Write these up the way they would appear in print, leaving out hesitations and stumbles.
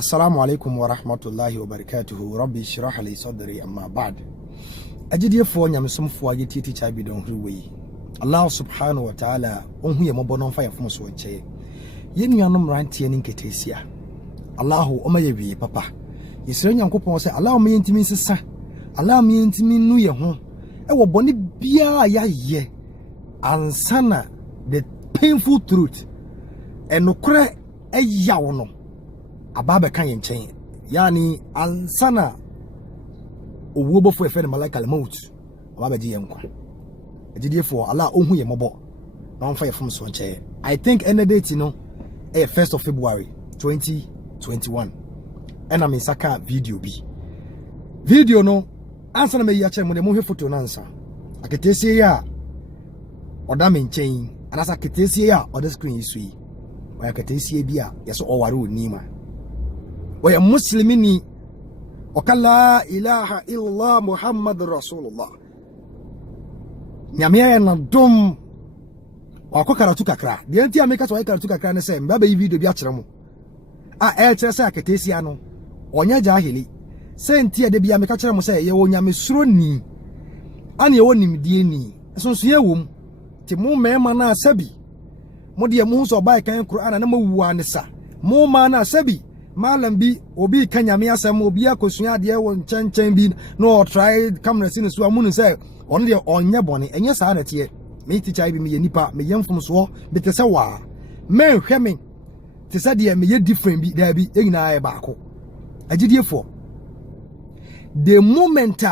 Assalamu alaikum wa rahmatullahi wa barakatuhu. Rabbi shrah li sadri amma ba'd. Ajidie fo nyamsom fo ageti teacher bi don hruwe. Allah subhanahu wa ta'ala onhu ye mobo non fa yefom so nche. Ye nuanom rantie ni nketesia. Allahu omayewie papa. Yesere nyankopon se Allah omeyentimi nsesa. Allah omeyentimi nu ye ho. E wo bone bia ya ye. Ansana the painful truth. Enokre eyawo no. Ababa kan yenchen yani ansana owo bofo efe ne malaika maut ababa ji yenkwa ejidie for Allah ohun ye mobo na on fire from so nche. I think any date no 1st of February 2021 and I'm in saka video no ansa na me ya che mo de mo hwe photo na ansa aketesie ya oda me nchen anasa aketesie ya oda screen isui wa aketesie bia yeso oware onima we muslimini wakala ilaha illallah muhammad rasulullah nyamia na dom wako karatu kakra de ntia meka so karatu kakra ne se mbaba yi video bi akere mo kire se aketesi ano onya jahili se ntia de bia meka kire mo se ye wo nyame suro ni ane ye wo nimdie ni sonso ye wom ti mo mema na asabi mo de mo so bai kan Qur'an na mawu anisa mo ma na asabi malam bi obi kanyame asem obi akosua de wo nchenchen bi no try camera sin so amunu say on de onye bone enye saa na tie me teacher bi me nipa me yemfom so be te se wa me hwe me te se de me ye different bi da bi enyina aye baako agidiefo the moment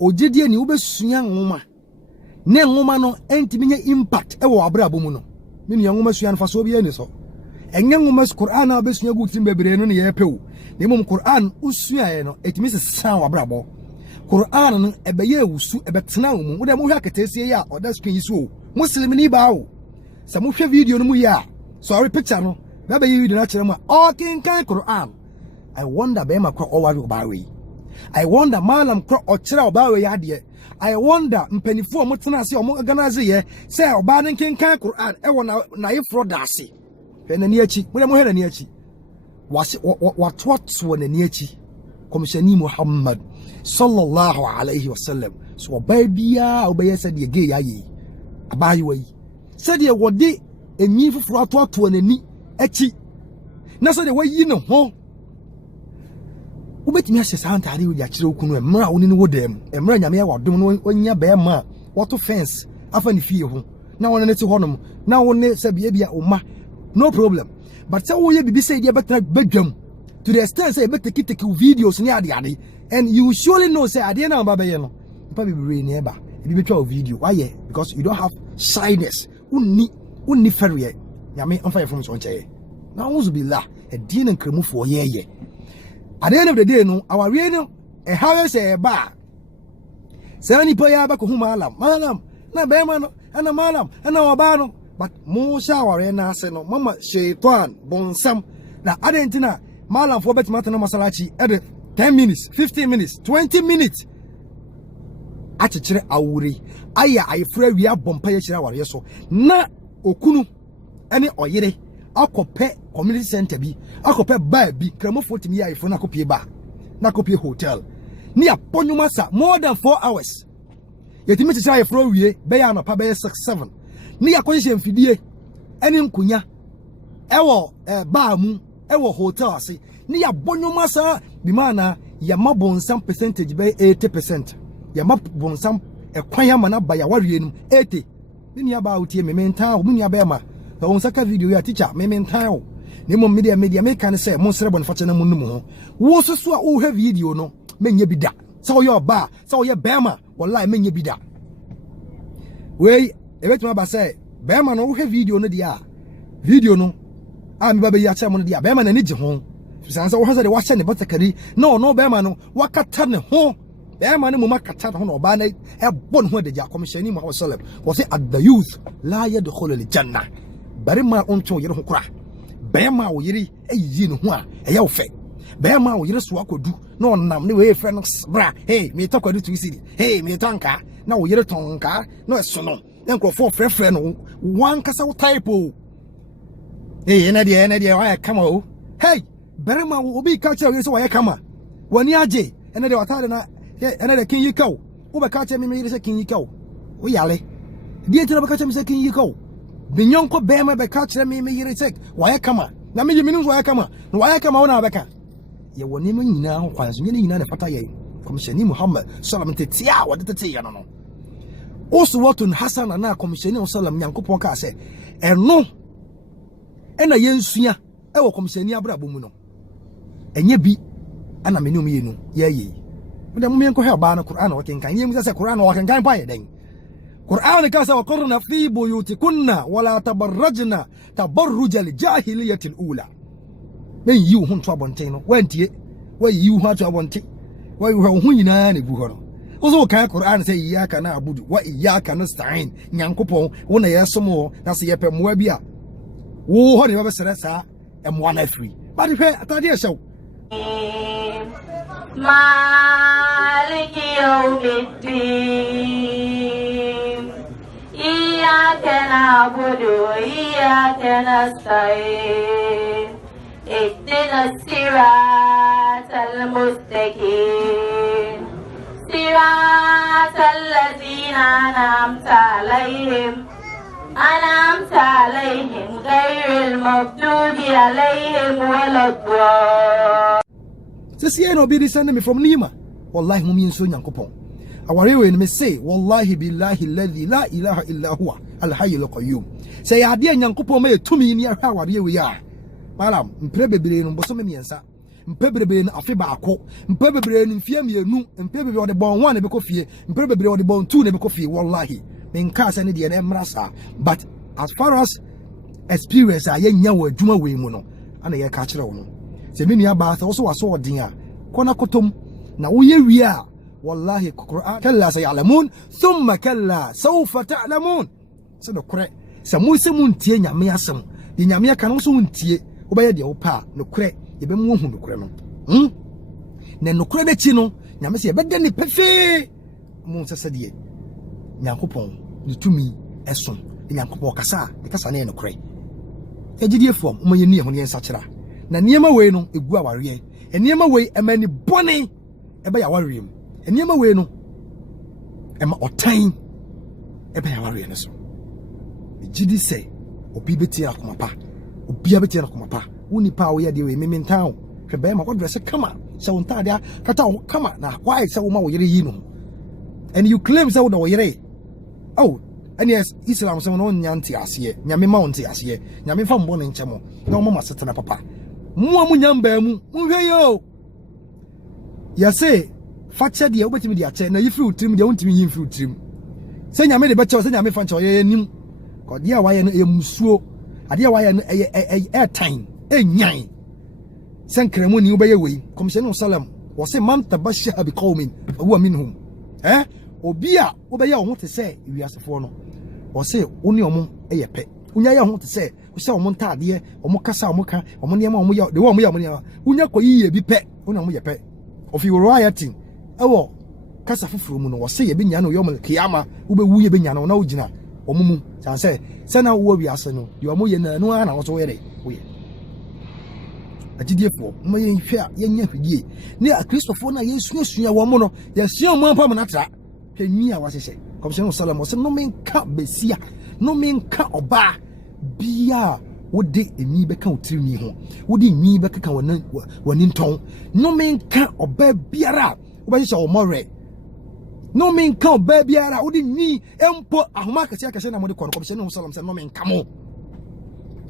ogidie ni wo besua nwoma ne nwoma no entimi nya impact e wo abrabo mu no me nua nwoma sua no fa so bi ani so enye nwoma Qur'an na besua gu tim bebre no ne ye pew ne mum Qur'an usua ye no etimi se san wabrabo Qur'an no ebeye ewusu ebetena wo mu wo de mo hwa ketesie ya oda screen yiso muslim ni ba wo sa mo hwa video no mu ya sorry picture no na be video na kire mu o kin kan Qur'an. I wonder be makwa owari obawe. I wonder malam kro o kire obawe ya de. I wonder mpanifo o motena ase o mo organize ye say oba ne kin kan Qur'an e wo na yefro dase na ni achi mo mo hera ni achi watwatwo na ni achi komishani Muhammad sallallahu alaihi wasallam so babia obeye said ye ge yayi abayi wai said ye wode enyi fufuru atwatwo na ni achi na said wayi ne ho ubetimi ahye santare wo ya kire okunu emra woni ne wodam emra nyame ya wadom no onya be ma wato fence afa ni fie ho na wona ne ti honom na wona sabia bia oma no problem but say wo ye bibi say dia betra badwam to the extent say better take videos ni ade and you surely know say ade na baba ye no papa bibi ni eba bibi twa video why ye because you don't have shyness unni ferry nyame on fire from so nche na wuzu billah e die na nkremufo ye at the end of the day no our we no e how say ba say ni pa ya ba ko hu malam na be ma no ana malam ana oba no but mo shaware na ase no mama shaitan bonsam na adentina malam fo betima tana masalachi e 10 minutes 15 minutes 20 minutes achechire awure aya ayefra wi abompa ye kire aware so na okunu ene oyire akope community center bi akope bar bi kramofo timi ya ayefra na kopie bar na kopie hotel ni aponyuma sa more than 4 hours yetimi kire ayefra wie be ya no pa be 6-7 ni yakonye mfidie ene nkunya ewo bar mu ewo hotel ase ni ya bonyoma sa bi mana ya mabonsam percentage be 80% ya mabonsam ekwan ya mana ba ya warie num 80 ni ya ba utie mementa o ni aba ma o nsaka video ya teacher mementa o ni mo media me kan say mo sere bon fa chena mo num ho wo so a o have video no menye bi da sa o ye oba sa o ye bema wallahi menye bi da we ebetuma ba say be ma no wo video no dia video no a me ba be ya cha mo no dia be ma na ni je ho sansa wo hasa de wa hye ne batakari no be ma no wakata ne ho be ma no mo makata ho no ba na e bon ho de ja komishani Muhammad sallam wo say ad the youth la yadkhulu al janna bari ma onto yire ho kura be ma wo yire eyi ne ho a e ya wo fe be ma wo yire so akodu no nam ne we friend bra hey me to kwadu tu sidi hey me tonka na wo yire tonka no eso no enkrofo frefre no wan kasa wo type o eh na de wa come o hey berema obi culture we so kama wani aje ene de watade na ene de kin yikaw wo be culture me yire se kin yikaw wo yale di enti na be culture me se kin yikaw binyonko bema be culture me yire se kama na me yiminu so kama na wa kama wona beka ye woni me nyina ho kwanso nyina nyina na fata ye komishani Muhammad sallam tetia wode tetia no Uswatun Hasana na komishani sallam Nyankopon ka se eno ena yensua e wo komishani abrabo mu no enye bi ana menum yenu ye mede mo menko he ba na Qur'an wo kenkan yemu se Qur'an wo kenkan pa ye den Qur'an ka se wa qurna fi buyutikunna wala tabarrajna tabarruj al-jahiliyyah al-ula ben yi hu nto abonten no wantie wa yi hu ato abonten wa yi hu nyina na bu ho no ozo kan Qur'an se iyyaka na'budu wa iyyaka nasta'in Nyankopon wo na yesomo na se yepe moa bi a wo ho ne ba besere sa emoa na free ba de hwe atade e hyew maliki yawmiddin iyyaka na'budu wa iyyaka nasta'in ihdinas siratal mustaqim siratal ladzina أنعمت عليهم غير المغضوب عليهم ولا الضالين. Sisi no be send me from Nima. Wallahi mumi nso Nyankopon. Aware we me say wallahi billahi alladhi la ilaha illa huwa al-hayy al-qayyum. Say ya de Nyankopon me tumi ni ahwa aware we ya. Malam mpre bebre no boso me miensa. Mpre bebre no afi baako. Mpre bebre no mfie mienu. Mpre bebre ode bon 1 na be ko fie. Mpre bebre ode bon 2 na be ko fie wallahi. Menkasa ne de na emrasa but as far as experience ayenya wo adwuma we mu no ana ye ka kire wo no se me nua ba so waso odin a kona kotom na wo ye wi a wallahi Qur'an kalla sayalamun thumma kalla sawfa ta'lamun se do kure se mu se mu ntie nyame asem de nyame aka no so ntie wo ba ye de wo pa no kure ye be mu hu no kure no na no kure de chi no nyame se ye be de ne pefe mu se de Nyankopon ni tumi eson Nyankopon kasa de kasa na no kure ejidie fom mo ye nie ho ne nsakira na niema we no egu aware niema we emani bone ebe ya ware mu niema we no ema otan ebe ya ware ne so ejidi se obi beti akoma pa obi abeti akoma pa woni pa wo ye de we mementan hwe be ma ko dress kama se wonta de kata wo kama na why se wo ma wo yere yi no and you claim se wo do wo yere. Oh, and yes, Islam so no nyanti ase nyame ma wonti ase nyame fa mbo ne nchemo na o mama setena papa mu amu nyamba mu hwe yo ya say facha de obetimi de ache na yifri utrim de wontimi yimfri utrim se nyame de beche se nyame fa nche oye nim ko de a waye no emusuo ade a waye no airtime enyan sen kremu ni obeye we komisheni sallam wo se man tabashha bi qaumin huwa minhum obi a obeya wo te se wiasefo no wo se oni omo eye pe unya ya ho te se wo se omo ntade omo kasa omo ka omo niam omo ya de wo omo ya omo niam unya koyi ye bi pe oni omo ye pe of you rioting ewo kasa fufuru mu no wo se ye bi nya no yo mo kiyama wo be wu ye be nya no na wo gina omo mu san se na wo wiase no de omo ye na no na wo so ye de wo ye agidefo mo ye hwe a ye nya hwedie ne a Christopher na ye suasua wo mo no ye sia mo ampa mo na tra hwemi a wasese komisheni sallam wo se no menka besia no menka oba bia wode eni beka otirimi ho wode eni beka ka wani nton no menka oba biara wo ba hye wo more no menka oba biara wode ni empo ahoma kase na mode kono komisheni sallam se no menka mo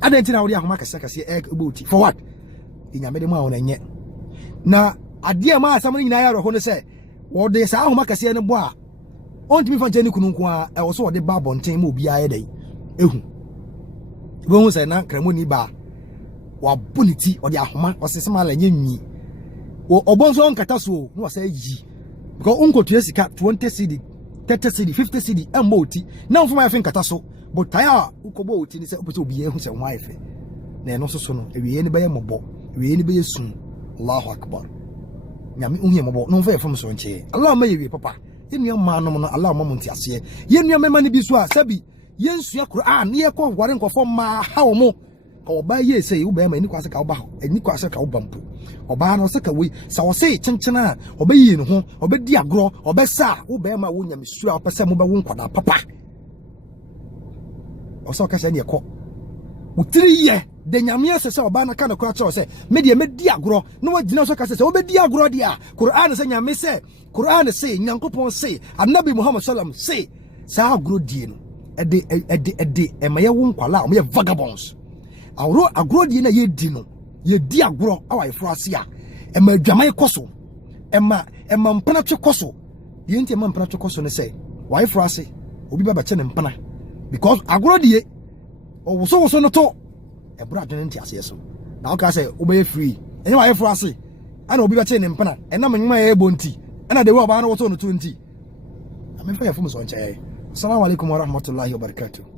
adanti na wode ahoma kase eboti for what inyame de mu a wona nye na ade ma asam nyina ya ro ho no se wo de sa ahoma kase ne bo a on timi fanche ni kunu nko a e wo so de ba bonten ma obi aye dai ehu bo hu se na kramoni ba wa boniti o de ahoma o se sema la nyenyi wo obonso nkata so no sa yi because unko to sika 20 cedi 30 cedi 50 cedi emma oti na mfuma yafe nkata so but taya ukobo oti ni se opese obi ehu se ho ayefe na eno so no ewiye ni be mobo ewiye ni be sun Allahu akbar nyame unye mobo no mfa yefum so nche Allah ma yewie papa yenu manom no Allah ma monti ase yenu mema ni bi so a sabi yensua Qur'an ne yekọ ware nkofo ma ha wo mo ka oba ye say wo be ma ni kwase ka oba ani kwase ka oba mpo oba no se ka we sa wo say chenchena oba yi ne ho oba di agro oba sa wo be ma wo nyamesu a opese mo be wo nkwada papa o so ka se ne ekọ wo 3 year de nyame se oba na ka na kwa che se me de me di agro no wa gina so ka se wo be di agro dia Quran se nyame se Quran se nyankopon se Annabi Muhammad sallam se sa agro die no ede emaye wo nkwala o me vagabonds agro die na ye di no ye di agro awa ifro ase a ema adwaman koso ema mpana twe koso ye nti ema mpana twe koso ne se wa ifro ase obi ba che ne mpana because agro die o so no to e bra dwen nti ase so na o ka se o be free enye wa ifro ase ana obi ba che ne mpana ena menwa ye bonti ana de wa ba na wo to no 20 amefa ya fumu so nche. Assalamu alaikum wa rahmatullahi wa barakatuh.